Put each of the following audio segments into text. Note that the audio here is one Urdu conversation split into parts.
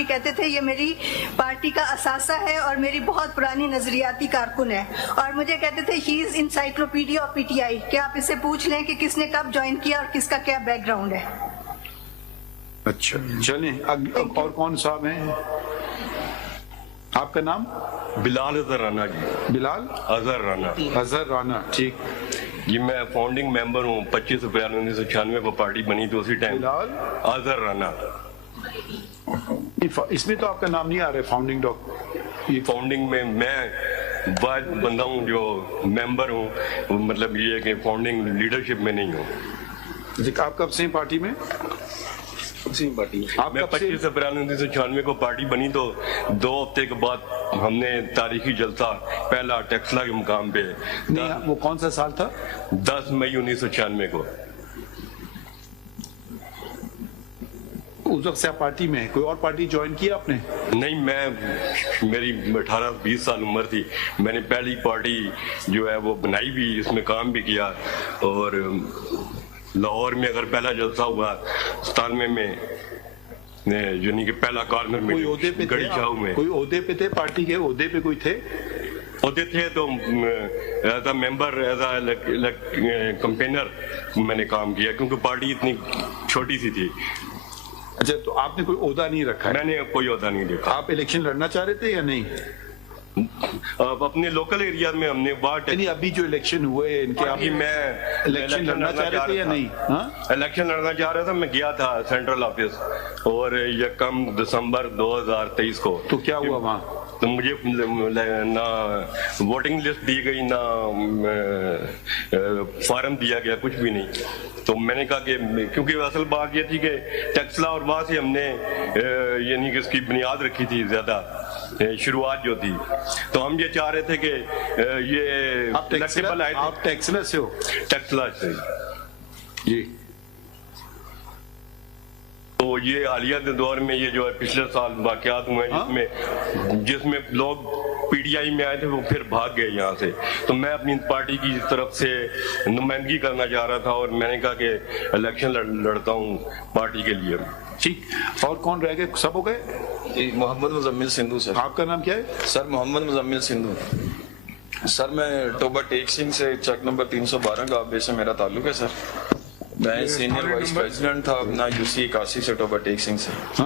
بھی کہتے تھے یہ میری پارٹی کا اثاثہ ہے اور میری بہت پرانی نظریاتی کارکن ہے, اور مجھے کہتے تھے he is encyclopedia of P T I, کہ آپ اس سے پوچھ لیں کہ کس نے کب جوائن کیا اور کس کا کیا بیک گراؤنڈ ہے. اچھا چلیں, اور کون صاحب ہیں؟ آپ کا نام؟ بلال اظہر رانا جی. بلال اظہر رانا. اظہر رانا, ٹھیک جی. میں فاؤنڈنگ ممبر ہوں. 25 اپریل 1996 کو پارٹی بنی تو اسی ٹائم. بلال اظہر رانا. اس میں تو آپ کا نام نہیں آ رہا ہے فاؤنڈنگ ڈاکٹر. فاؤنڈنگ میں واحد بندہ ہوں جو ممبر ہوں, مطلب یہ ہے کہ فاؤنڈنگ لیڈرشپ میں نہیں ہوں. آپ کب سے پارٹی میں؟ میں 25 اپریل 1996 کو پارٹی بنی تو 2 ہفتے کے بعد ہم نے تاریخی جلسہ پہلا ٹیکسلا کے مقام پہ. نہیں, وہ کون سا سال تھا؟ 10 مئی 1996 کو. اس وقت سے آپ پارٹی میں, کوئی اور پارٹی جوائن کی آپ نے؟ نہیں, میری 18-20 سال عمر تھی. میں نے پہلی پارٹی جو ہے وہ بنائی بھی, اس میں کام بھی کیا. اور لاہور میں اگر پہلا جلسہ ہوا 97 میں, یعنی کہ پہلا کارنر میں گڑی چاؤ میں. کوئی عہدے پہ تھے پارٹی کے؟ عہدے پہ کوئی تھے؟ عہدے تھے تو as a member, as a campaigner میں نے کام کیا, کیونکہ پارٹی اتنی چھوٹی سی تھی. اچھا, تو آپ نے کوئی عہدہ نہیں رکھا؟ میں نے کوئی عہدہ نہیں رکھا. آپ الیکشن لڑنا چاہ رہے تھے یا نہیں؟ اپنے لوکل ایریا میں ہم نے نہیں, ابھی جو الیکشن ہوئے ان کے, میں الیکشن لڑنا چاہ رہے تھے یا نہیں؟ الیکشن لڑنا چاہ رہا تھا. میں گیا تھا سینٹرل آفس, اور 1 دسمبر 2023 کو. تو کیا ہوا وہاں؟ تو مجھے نہ ووٹنگ لسٹ دی گئی, نہ فارم دیا گیا, کچھ بھی نہیں. تو میں نے کہا کہ کیونکہ اصل بات یہ تھی کہ ٹیکسلا اور وہاں سے ہم نے یعنی کہ اس کی بنیاد رکھی تھی, زیادہ شروعات جو تھی. تو ہم یہ چاہ رہے تھے کہ یہ آپ ٹیکسلا سے ہو؟ ٹیکسلا سے جی. تو یہ حالیہ دور میں یہ جو ہے پچھلے سال واقعات ہوئے ہیں جس میں لوگ پی ٹی آئی میں آئے تھے, وہ پھر بھاگ گئے یہاں سے. تو میں اپنی پارٹی کی طرف سے نمائندگی کرنا چاہ رہا تھا, اور میں نے کہا کہ الیکشن لڑتا ہوں پارٹی کے لیے. ٹھیک, اور کون رہ گئے؟ سب ہو گئے؟ جی, محمد مزمل سندھو سر. آپ کا نام کیا ہے؟ سر محمد مزمل سندھو. سر میں ٹوبا ٹیک سنگھ سے, چیک نمبر 312 گابے سے میرا تعلق ہے. سر میں سینئر وائس پریزیڈنٹ تھا اپنا یو سی 81 سے, ٹوبا ٹیک سنگھ سے.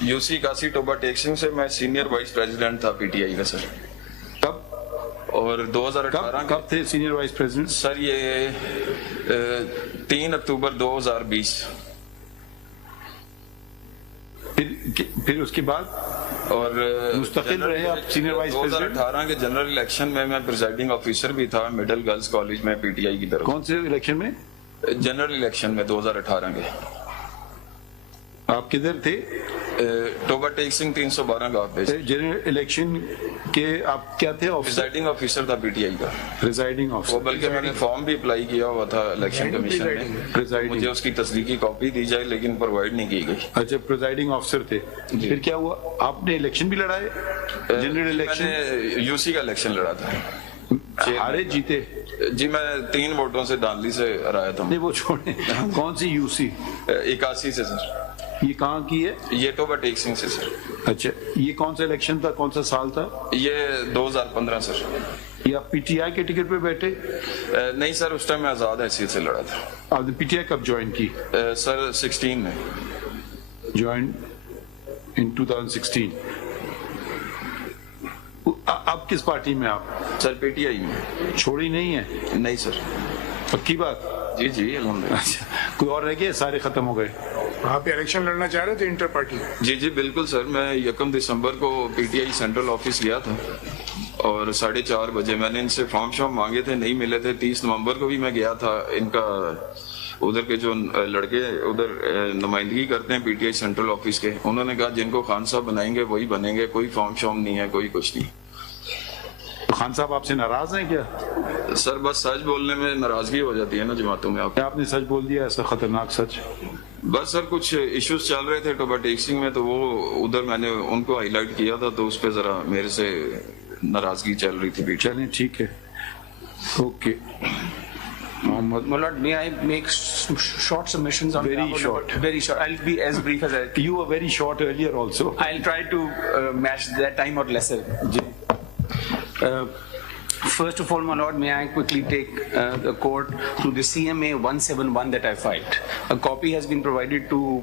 یو سی 81 ٹوبا ٹیک سنگھ سے میں سینئر وائس پریزیڈنٹ تھا پی ٹی آئی کا. سر کب اور 2018 کب تھے سینئر وائس پریزیڈنٹ؟ سر یہ 3 اکتوبر 2020. پھر اس کے بعد اور مستقل رہے آپ سینئر وائس پریزیڈنٹ؟ 2018 کے جنرل الیکشن میں پریزائڈنگ آفیسر بھی تھا مڈل گرلز کالج میں پی ٹی آئی کی طرف. کون سے الیکشن میں؟ جنرل الیکشن میں 2018 کے. آپ کدھر تھے؟ ٹوبا ٹیک سنگھ 312 گاؤں پہ. جنرل الیکشن کے آپ کیا تھے؟ پریزائڈنگ آفیسر تھا پی ٹی آئی کا. پریزائڈنگ آفیسر, بلکہ میں نے فارم بھی اپلائی کیا ہوا تھا الیکشن کمیشن میں, مجھے اس کی تصدیقی کاپی دی جائے لیکن پرووائڈ نہیں کی گئی. اچھا, پریزائڈنگ آفیسر تھے. پھر کیا ہوا؟ آپ نے الیکشن بھی لڑائے؟ جنرل الیکشن میں نے یو سی کا الیکشن لڑا تھا. ہارے جیتے؟ جی میں 3 ووٹوں سے دانلی سے ہرایا تھا. نہیں وہ چھوڑیں, کون سی یو سی؟ 81 سے. سر یہ کہاں کی ہے؟ یہ ٹوبا ٹیک سنگھ سے. سر اچھا, یہ کون سا الیکشن تھا, کون سا سال تھا؟ یہ 2015. سر یہ آپ پی ٹی آئی کے ٹکٹ پہ بیٹھے؟ نہیں سر, اس ٹائم میں آزاد حیثیت سے لڑا تھا. آپ نے پی ٹی آئی کب جوائن کی؟ سر 16 میں. جوائن ان 2016. اب کس پارٹی میں آپ؟ سر پی ٹی آئی میں. چھوڑی نہیں ہے؟ نہیں سر. پکی بات؟ جی جی الحمدللہ. اچھا, کوئی اور رہ گئے؟ سارے ختم ہو گئے. آپ الیکشن لڑنا چاہ رہے تھے انٹر پارٹی؟ جی جی بالکل سر. میں 1 دسمبر کو پی ٹی آئی سینٹرل آفس گیا تھا اور 4:30 بجے میں نے ان سے فارم شام مانگے تھے, نہیں ملے تھے. 30 نومبر کو بھی میں گیا تھا. ان کا ادھر کے جو لڑکے ادھر نمائندگی کرتے ہیں پی ٹی آئی سینٹرل آفس کے, انہوں نے کہا جن کو خان صاحب بنائیں گے وہی بنیں گے, کوئی فارم شام نہیں ہے, کوئی کچھ نہیں. خان صاحب آپ سے ناراض ہیں کیا؟ سر بس سچ بولنے میں ناراضگی ہو جاتی ہے نا جماعتوں میں. آپ نے سچ بول دیا, ایسا خطرناک سچ؟ بس سر کچھ ایشوز چل رہے تھے ٹوبا ٹیک سنگھ میں, تو وہ ادھر میں نے ان کو ہائی لائٹ کیا تھا, تو اس پہ ذرا میرے سے ناراضگی چل رہی تھی. چلیں ٹھیک ہے, okay. Mohammed. My Lord, may I make short submissions on Very behalf of short. Very short. I'll be as brief as I can. You were very short earlier also. I'll try to match that time or lesser. First of all, my Lord, may I quickly take the court to the CMA 171 that I filed. A copy has been provided to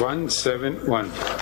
171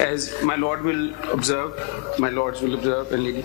as my Lord will observe, my Lords will observe, and lady,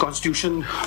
Constitution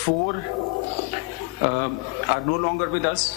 4 are no longer with us.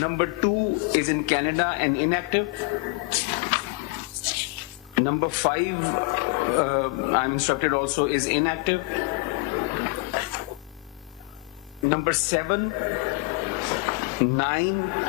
Number 2 is in Canada and inactive. Number 5, I'm instructed also, is inactive. Number 7, 9,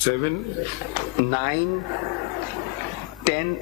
7 9, 10